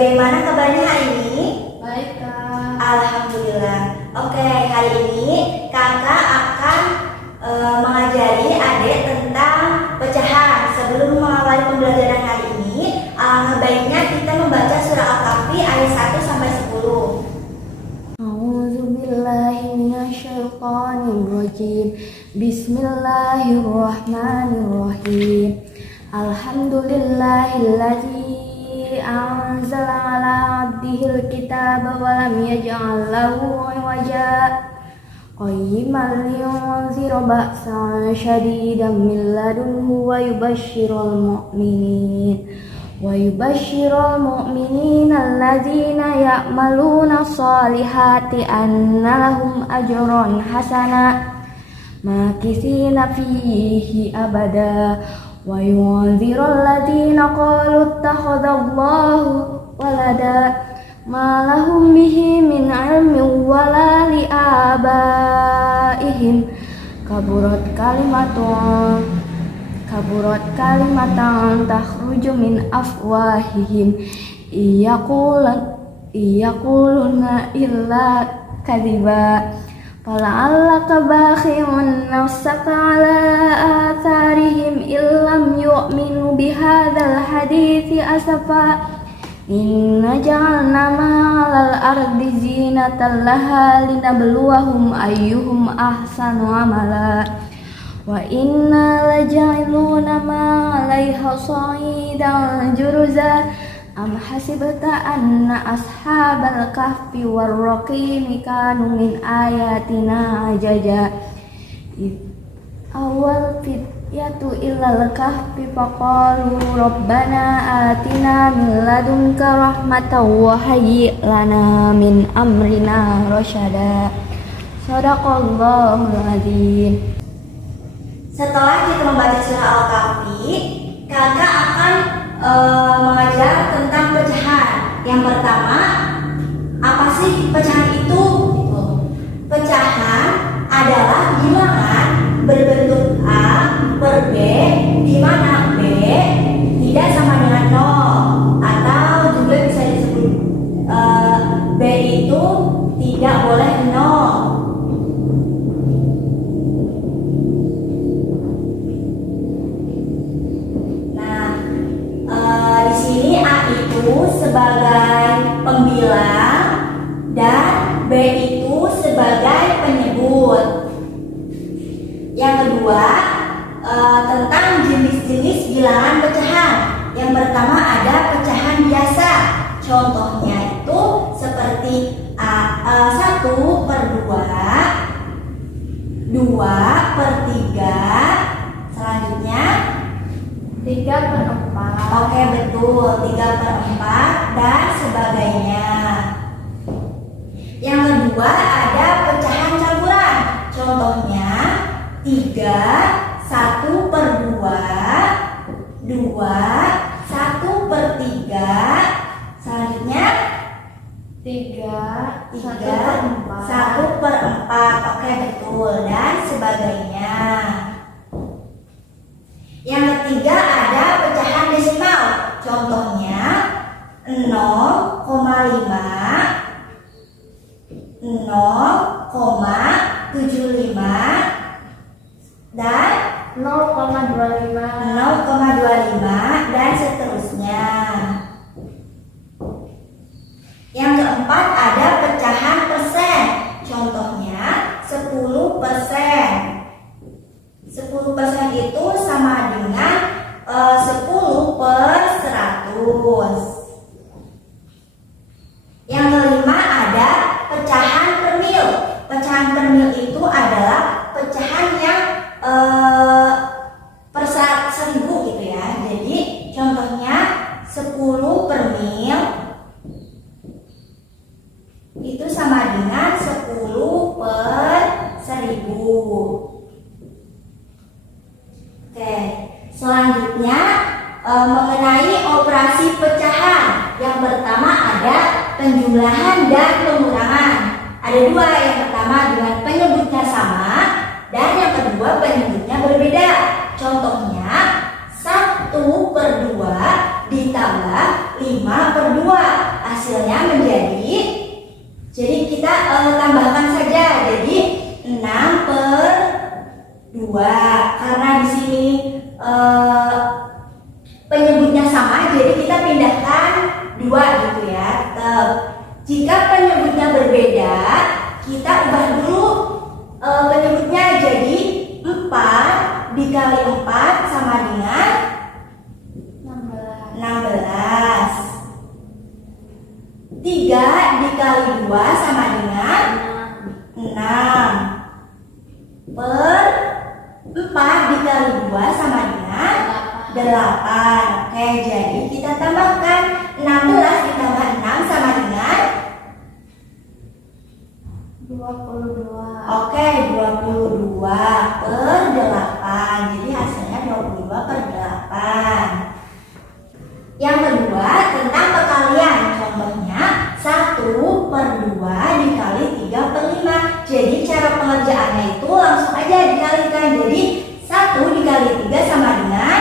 Bagaimana kabarnya hari ini? Baik, Kak. Alhamdulillah. Oke, hari ini kakak akan mengajari adik tentang pecahan. Sebelum mengawali pembelajaran hari ini, alangkah baiknya kita membaca surah Al-Kahfi ayat 1 sampai 10. A'udzubillahi minasyaitonirrajim. Bismillahirrahmanirrahim. Alhamdulillahilladzi anzala ala abdihil kitaba wa lam yaj'al lahu 'iwaja qayyiman liyunzira ba'san syadidan min ladunhu wa yubashshiral mu'minina alladzina ya'maluna sholihati anna lahum ajran hasana makithina fihi abada wa yunzirul ladzina qalu ittakhadallahu walada ma lahum bihi min 'ilmin wala li abaihim kaburat kalimatan takhruju min afwahihim iyaquluna illa kadhiba fala'allaka bakhi'un nafsaka ala atharihim illam yu'minu bihadzal hadithi asafa inna ja'alna ma'alal ardi zinatan laha linabluwahum ayyuhum ahsanu amala wa inna laja'iluna ma'alaiha sa'idan juruza am hasibta anna ashabal kahfi warraqimi kanu min ayatina ajaja awal fityatu ilal kahfi faqalu rabbana atina min ladunka rahmatan wa hayyi' lana min amrina rasyada. Shadaqallahul azim. Setelah kita membaca surah Al-Kahfi, kakak akan mengajar tentang pecahan. Yang pertama, apa sih pecahan itu? Pecahan adalah bilangan berbentuk A per B, di mana B tidak sama dengan 0, atau juga bisa disebut B itu tidak boleh 0. Sebagai pembilang dan B itu sebagai penyebut. Yang kedua, tentang jenis-jenis bilangan pecahan. Yang pertama ada pecahan biasa. Contohnya itu seperti 1 per 2, 2 per 3, selanjutnya 3 per 4. Oke, betul, 3 per 4 dan sebagainya. Yang kedua ada pecahan campuran. Contohnya 3, 1 per 2, 2, 1 per 3, selanjutnya 3, 1 per 4. Oke, betul, dan sebagainya. Yang ketiga ada pecahan desimal. Contohnya 0,5, 0,75 dan 0,25 dan seterusnya. Yang keempat ada pecahan persen. Contohnya 10%. 10% itu sama dengan 10 per 100. Yang kelima ada pecahan per mil. Pecahan per mil itu adalah pecahan yang per 1000 gitu ya. Jadi contohnya 10 per mil itu sama dengan 10 per 1000. Oke, selanjutnya mengenai operasi pecahan. Yang pertama ada penjumlahan dan pengurangan. Ada dua, yang pertama dengan penyebutnya sama dan yang kedua penyebutnya berbeda. Contohnya 1 per 2 ditambah 5 per 2 2. Karena di sini penyebutnya sama, jadi kita pindahkan 2 gitu ya. Tetap. Jika penyebutnya berbeda, kita ubah dulu penyebutnya jadi 4 dikali 4 sama dengan 16. 3 dikali 2 sama dengan 6. Per 4 dikali 2 sama dengan 8. Oke, jadi kita tambahkan 16 ditambah 6 sama dengan 22. Oke, 22 per 8. Jadi hasilnya 22 per 8. Yang kedua tentang perkalian. Contohnya 1 per 2 dikali 3 per 5. Jadi cara pengerjaannya itu langsung aja dikalikan. Jadi 1 dikali 3 sama dengan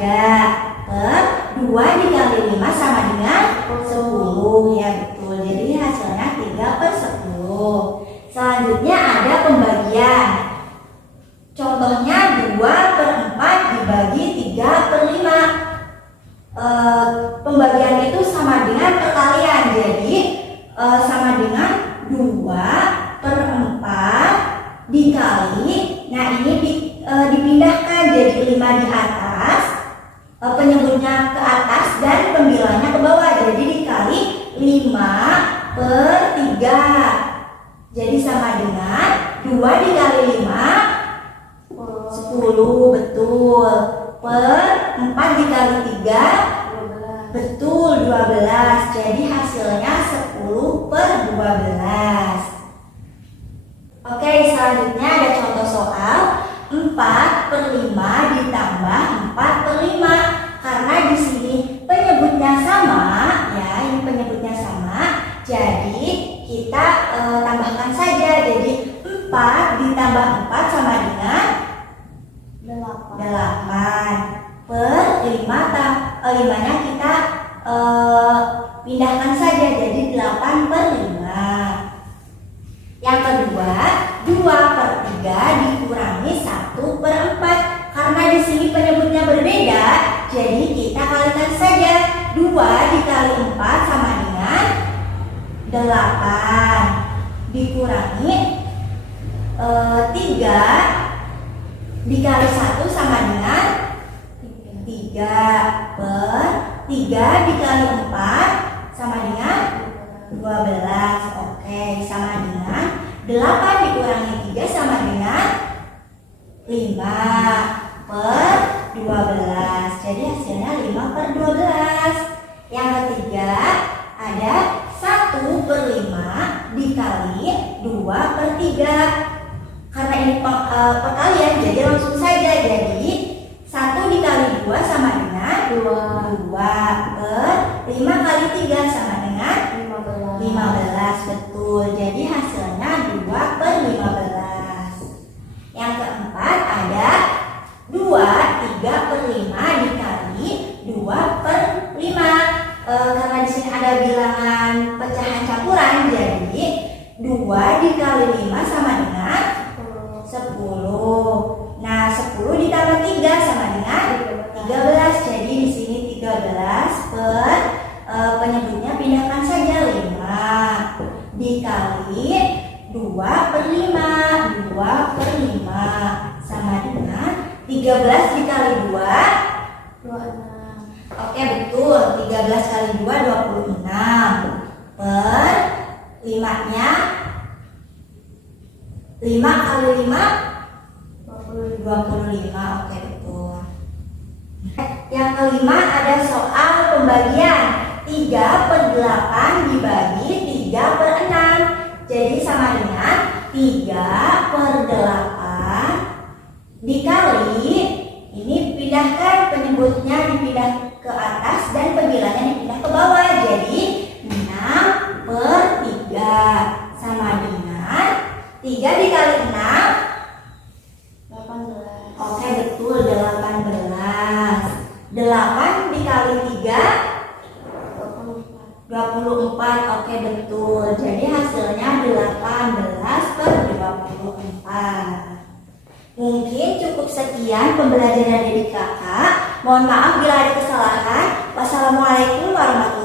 3 per 2 dikali 5 sama dengan 10. Ya betul. Jadi hasilnya 3 per 10. Selanjutnya ada pembagian. Contohnya 2 per 4 dibagi 3 per 5. Pembagian itu sama dengan perkalian. Jadi sama dengan 2 per 4 dikali. Nah ini dipindahkan jadi 5 di atas, penyebutnya ke atas dan pembilangnya ke bawah. Jadi dikali 5 per 3. Jadi sama dengan 2 dikali 5 10. Betul. Per 4 dikali 3 betul 12. Jadi hasilnya 10 per 12. Oke, selanjutnya ada contoh soal 4 per 5 ditambah 4 per 5. Karena di sini penyebutnya sama, ya, ini penyebutnya sama. Jadi kita tambahkan saja. Jadi 4 ditambah 4 sama dengan 8 per 5 nya kita pindahkan saja jadi 8 per 5. Yang kedua 2 per 3 dikurangi 1 per 4. Karena di sini penyebutnya berbeda, jadi kita kalikan saja. 2 dikali 4 sama dengan 8 dikurangi 3 dikali 1 sama dengan 3 per 3 dikali 4 sama dengan 12. Oke, sama dengan 8 dikurangi 3 sama dengan 5 per 12. Jadi hasilnya 5 per 12. Yang ketiga ada 1 per 5 dikali 2 per 3. Karena ini perkalian, jadi langsung saja. Jadi 1 dikali 2 sama dengan 2 per 5 kali 3 sama dengan 15. Betul. Jadi hasilnya 2 per 15. Yang keempat ada 3 per 5 dikali 2 per 5. Karena di sini ada bilangan pecahan campuran, jadi 2 dikali 5 sama dengan 10. Nah, 10 ditambah 3 sama dengan 13. Jadi di sini 13 per penyebutnya pindahkan saja 5 dikali 2 per 5. 2 per 5 sama dengan 13 dikali 2 26. Oke, betul. 13 kali 2 26 per 5 nya 5 kali 5 25. Oke, betul. Yang kelima ada soal pembagian 3 per 8 dibagi 3 per 6. Jadi sama dengan 3 per 8 dikali, ini pindahkan penyebutnya dipindah ke atas dan pembilangnya dipindah ke bawah. Jadi 6 per 3 sama dengan 3 dikali 6 18. Oke, betul, 18. 8 dikali 3 24. Oke, betul. Jadi hasilnya 18 per 24. Mungkin cukup sekian pembelajaran dari kakak. Mohon maaf bila ada kesalahan. Wassalamualaikum warahmatullahi wabarakatuh.